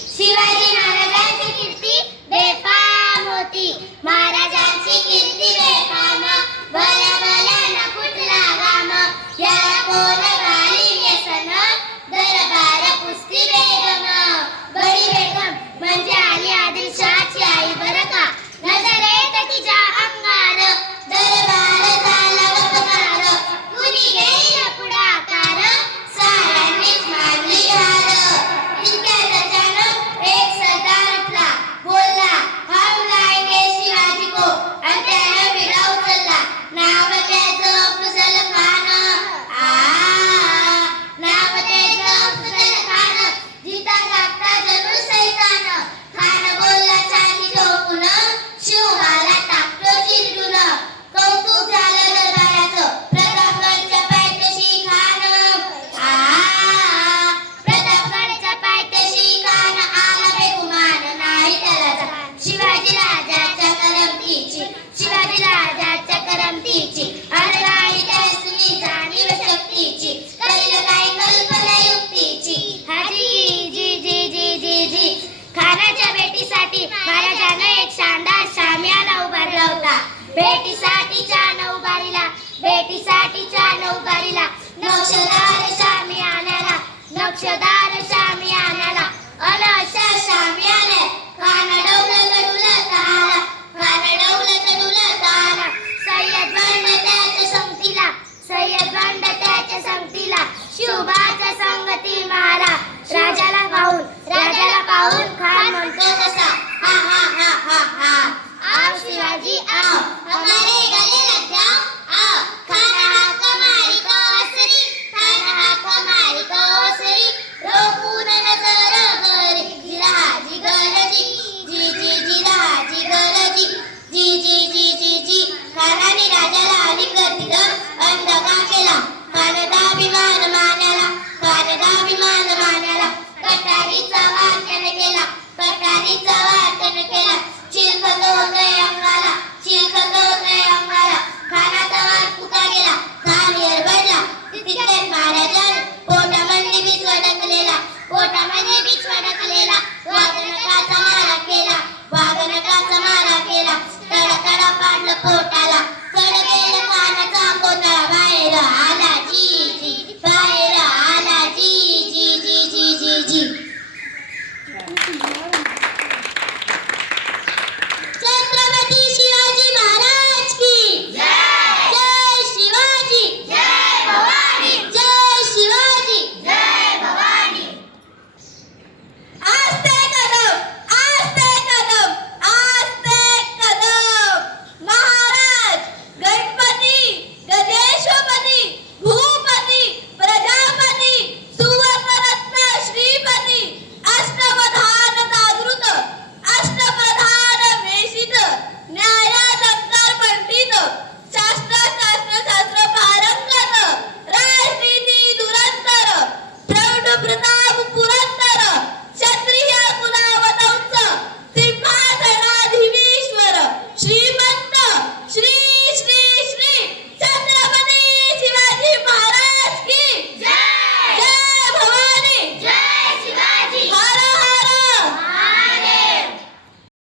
शिवाजी महाराजांची कीर्ती बेफाम होती. महाराजांची कीर्ती बेफाम, भल्या भल्यानं कुठला घाम. याला कोण घाली व्यसन, दरबार पुसती बेगम. बडी बेगम म्हणजे आली आदिलशाची आई बरं का. नजरेत तिच्या अंगार, दरबार झाला गपगार. कुणी घेईल पुढाकार, साऱ्यांनीच मानली हार. इतक्यात अचानक एक सरदार उठला, बोलला हम लाएंगे शिवाजी को. आणि त्यानं विडा उचलला. नाव त्याचं अफजल खान. नाव त्याचं अफजल खान. जिता जागता जणू सैतान. खान बोलला छाती ठोकून, शिवबाला टाकतो चिरडून. कौतुक झालं दरबाराचं, प्रतापगडच्या पायथ्याशी खान. प्रतापगडच्या पायथ्याशी खान आला बेगुमान, नाही त्याला जाण शिवाजी राजाच्या करमतीची. शिवाजी राजाच्या करमतीची अरे नाही त्यासनी जाणीव शक्तीची. कळलं काय कल्पना युक्तीची. हाजी जी जी जी जी जी. खानाच्या भेटीसाठी महाराजांना एक शानदार शामियाना उभारला होता. भेटीसाठी छान उभारीला, भेटीसाठी छान उभारीला. नक्षदार शामियान्याला, नक्षदार